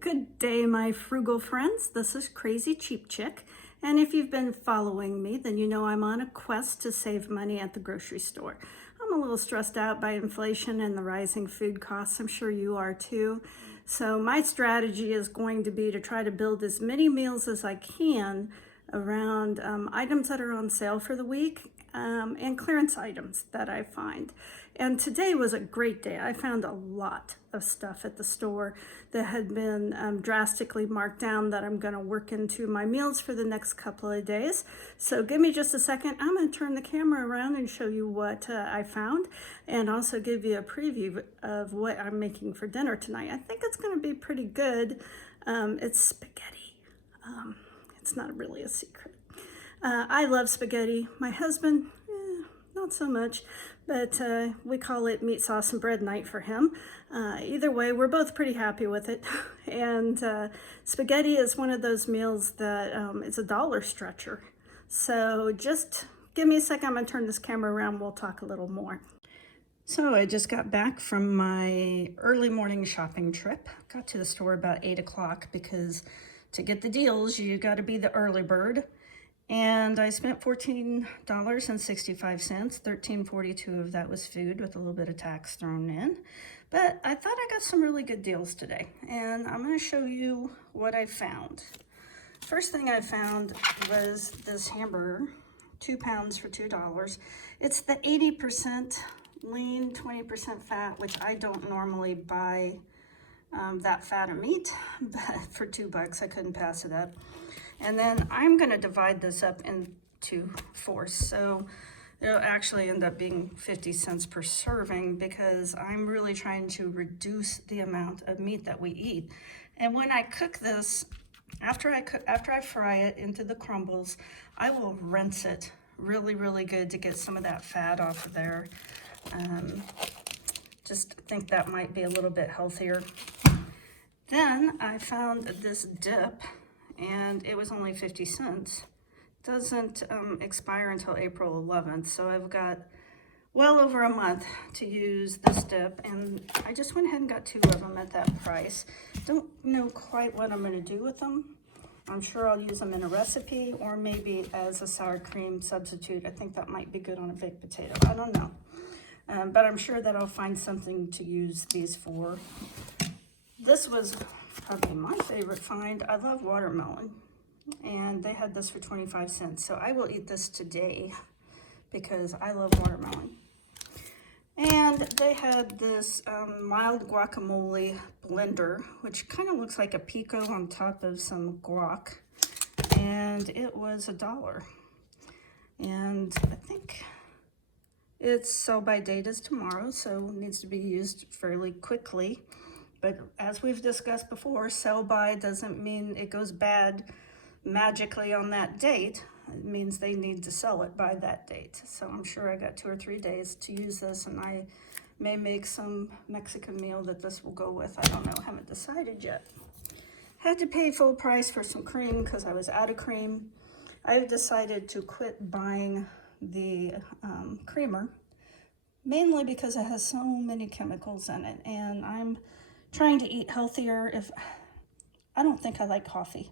Good day, my frugal friends. This is Crazy Cheap Chick. And if you've been following me, then you know I'm on a quest to save money at the grocery store. I'm a little stressed out by inflation and the rising food costs. I'm sure you are too. So my strategy is going to be to try to build as many meals as I can around items that are on sale for the week and clearance items that I find. And today was a great day. I found a lot of stuff at the store that had been drastically marked down that I'm going to work into my meals for the next couple of days. So give me just a second. I'm going to turn the camera around and show you what I found, and also give you a preview of what I'm making for dinner tonight. I think it's going to be pretty good. It's spaghetti. It's not really a secret. I love spaghetti. My husband, not so much, but we call it meat, sauce, and bread night for him. Either way, we're both pretty happy with it. And spaghetti is one of those meals that it's a dollar stretcher. So just give me a second. I'm going to turn this camera around. We'll talk a little more. So I just got back from my early morning shopping trip. Got to the store about 8 o'clock because to get the deals, you got to be the early bird. And I spent $14.65, $13.42 of that was food with a little bit of tax thrown in. But I thought I got some really good deals today, and I'm going to show you what I found. First thing I found was this hamburger, 2 pounds for $2. It's the 80% lean, 20% fat, which I don't normally buy that fat of meat, but for $2 I couldn't pass it up. And then I'm going to divide this up into 4. So it'll actually end up being 50 cents per serving because I'm really trying to reduce the amount of meat that we eat. And when I cook this, after I fry it into the crumbles, I will rinse it really, really good to get some of that fat off of there. Just think that might be a little bit healthier. Then I found this dip, and it was only 50 cents. Doesn't expire until April 11th, so I've got well over a month to use this dip, and I just went ahead and got 2 of them at that price. Don't know quite what I'm going to do with them. I'm sure I'll use them in a recipe or maybe as a sour cream substitute. I think that might be good on a baked potato. I don't know. But I'm sure that I'll find something to use these for. This was probably my favorite find. I love watermelon, and they had this for 25 cents. So I will eat this today because I love watermelon. And they had this mild guacamole blender, which kind of looks like a pico on top of some guac. And it was $1. And I think its sell-by date is tomorrow, so it needs to be used fairly quickly. But as we've discussed before, sell-by doesn't mean it goes bad magically on that date. It means they need to sell it by that date. So I'm sure I got 2 or 3 days to use this, and I may make some Mexican meal that this will go with. I don't know, haven't decided yet. Had to pay full price for some cream because I was out of cream. I've decided to quit buying the creamer, mainly because it has so many chemicals in it, and I'm trying to eat healthier. I don't think I like coffee.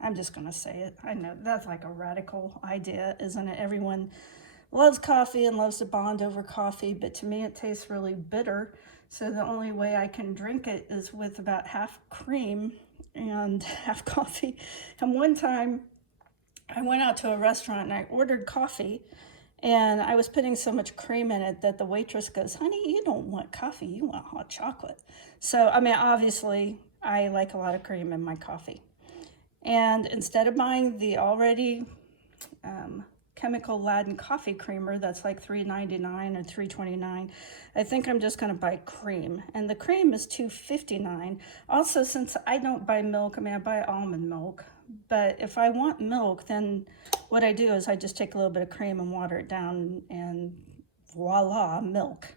I'm just gonna say it. I know that's like a radical idea, isn't it? Everyone loves coffee and loves to bond over coffee, but to me it tastes really bitter. So the only way I can drink it is with about half cream and half coffee. And one time I went out to a restaurant and I ordered coffee, and I was putting so much cream in it that the waitress goes, "Honey, you don't want coffee, you want hot chocolate." So, I mean, obviously, I like a lot of cream in my coffee. And instead of buying the already chemical-laden coffee creamer that's like $3.99 or $3.29, I think I'm just going to buy cream. And the cream is $2.59. Also, since I don't buy milk, I mean, I buy almond milk. But if I want milk, then what I do is I just take a little bit of cream and water it down, and voila, milk.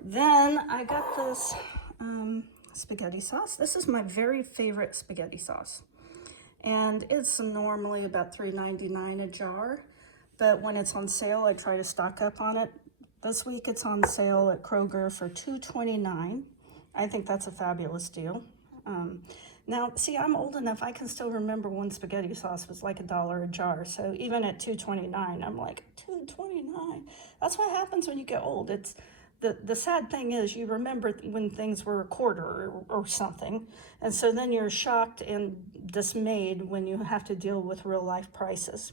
Then I got this spaghetti sauce. This is my very favorite spaghetti sauce. And it's normally about $3.99 a jar. But when it's on sale, I try to stock up on it. This week it's on sale at Kroger for $2.29. I think that's a fabulous deal. Now, see, I'm old enough, I can still remember when spaghetti sauce was like $1 a jar. So even at $2.29, I'm like, $2.29? That's what happens when you get old. It's the sad thing is you remember when things were a quarter or something. And so then you're shocked and dismayed when you have to deal with real life prices.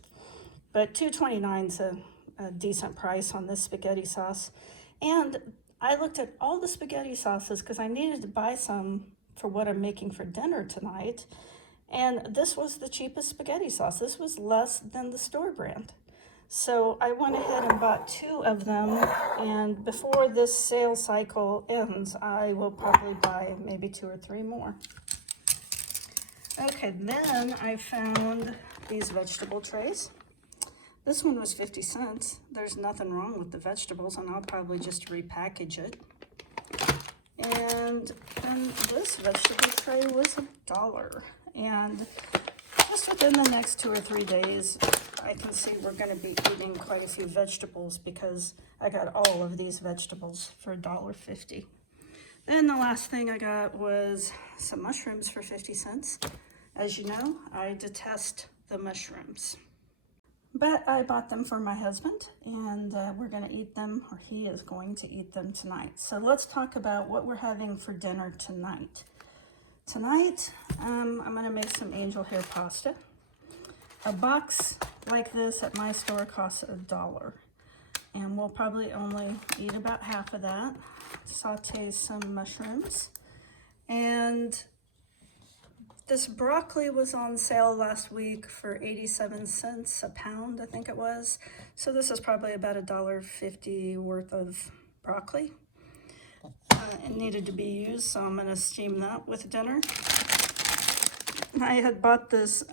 But $2.29 is a decent price on this spaghetti sauce. And I looked at all the spaghetti sauces because I needed to buy some for what I'm making for dinner tonight. And this was the cheapest spaghetti sauce. This was less than the store brand. So I went ahead and bought 2 of them. And before this sale cycle ends, I will probably buy maybe 2 or 3 more. Okay, then I found these vegetable trays. This one was 50 cents. There's nothing wrong with the vegetables, and I'll probably just repackage it. And then this vegetable tray was $1. And just within the next 2 or 3 days, I can see we're going to be eating quite a few vegetables because I got all of these vegetables for $1.50. Then the last thing I got was some mushrooms for 50 cents. As you know, I detest the mushrooms. But I bought them for my husband, and we're going to eat them, or he is going to eat them tonight. So let's talk about what we're having for dinner tonight. Tonight, I'm going to make some angel hair pasta. A box like this at my store costs $1, and we'll probably only eat about half of that. Saute some mushrooms, and this broccoli was on sale last week for 87 cents a pound, I think it was. So this is probably about $1.50 worth of broccoli. It needed to be used, so I'm gonna steam that with dinner. I had bought this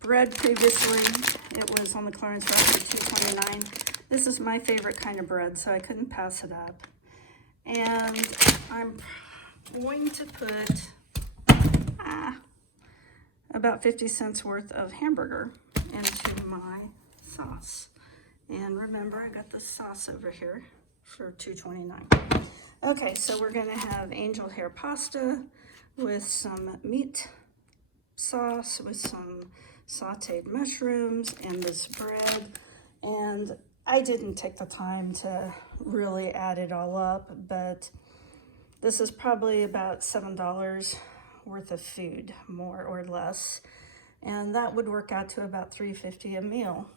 bread previously. It was on the clearance rack for $2.29. This is my favorite kind of bread, so I couldn't pass it up. And I'm going to put about 50 cents worth of hamburger into my sauce. And remember, I got the sauce over here for $2.29. Okay, so we're gonna have angel hair pasta with some meat sauce, with some sauteed mushrooms and this bread. And I didn't take the time to really add it all up, but this is probably about $7 worth of food, more or less, and that would work out to about $3.50 a meal.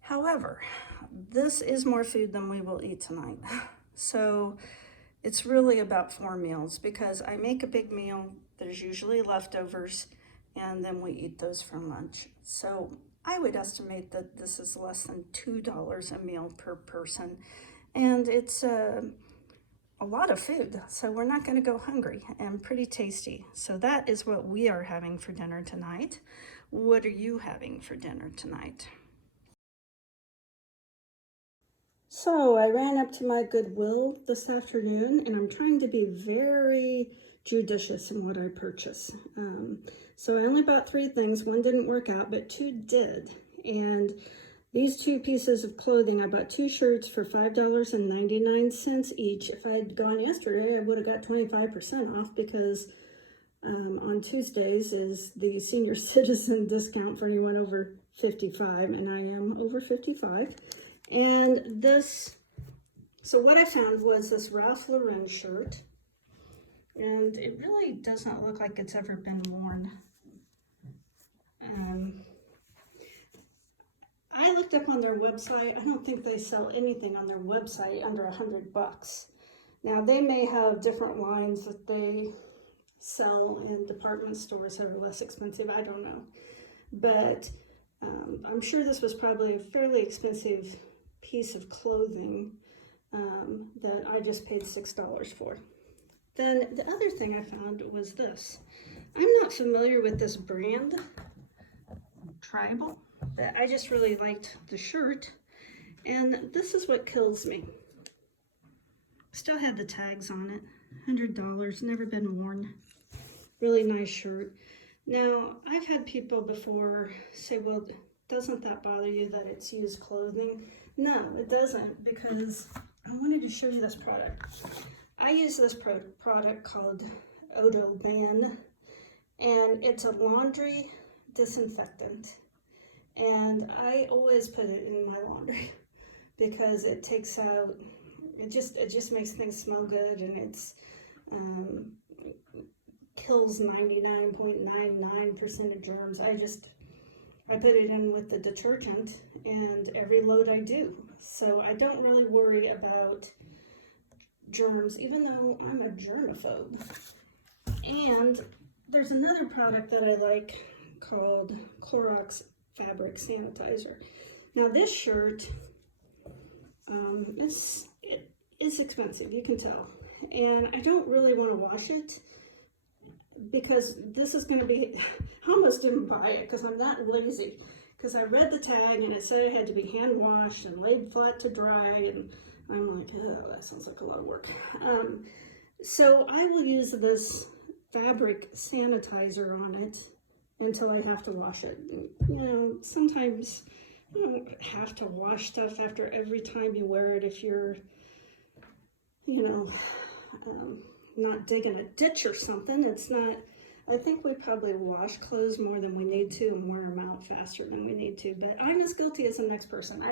However, this is more food than we will eat tonight, so it's really about 4 meals because I make a big meal, there's usually leftovers, and then we eat those for lunch. So I would estimate that this is less than $2 a meal per person, and it's a lot of food, so we're not going to go hungry, and pretty tasty. So that is what we are having for dinner tonight. What are you having for dinner tonight? So I ran up to my Goodwill this afternoon, and I'm trying to be very judicious in what I purchase. So I only bought 3 things. 1 didn't work out, but 2 did. And these 2 pieces of clothing, I bought 2 shirts for $5.99 each. If I had gone yesterday, I would have got 25% off because on Tuesdays is the senior citizen discount for anyone over 55, and I am over 55. And this, so what I found was this Ralph Lauren shirt, and it really does not look like it's ever been worn. I looked up on their website. I don't think they sell anything on their website under $100. Now they may have different lines that they sell in department stores that are less expensive. I don't know, but I'm sure this was probably a fairly expensive piece of clothing that I just paid $6 for. Then the other thing I found was this. I'm not familiar with this brand, Tribal, but I just really liked the shirt, and this is what kills me. Still had the tags on it, $100, never been worn. Really nice shirt. Now, I've had people before say, well, doesn't that bother you that it's used clothing? No, it doesn't, because I wanted to show you this product. I use this product called Odo Man, and it's a laundry disinfectant. And I always put it in my laundry because it takes out, it just makes things smell good, and it's kills 99.99% of germs. I put it in with the detergent, and every load I do. So I don't really worry about germs, even though I'm a germaphobe. And there's another product that I like called Clorox Fabric Sanitizer. Now this shirt, it is expensive, you can tell. And I don't really want to wash it because this is going to be, I almost didn't buy it because I'm that lazy. Because I read the tag and it said it had to be hand washed and laid flat to dry, and I'm like, oh, that sounds like a lot of work. So I will use this fabric sanitizer on it until I have to wash it. You know, sometimes you don't have to wash stuff after every time you wear it if you're, you know, not digging a ditch or something. It's not, I think we probably wash clothes more than we need to and wear them out faster than we need to, but I'm as guilty as the next person.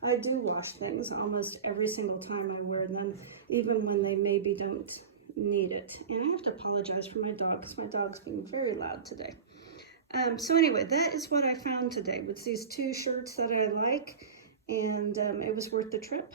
I do wash things almost every single time I wear them, even when they maybe don't need it. And I have to apologize for my dog because my dog's being very loud today. So anyway, that is what I found today with these two shirts that I like, and it was worth the trip.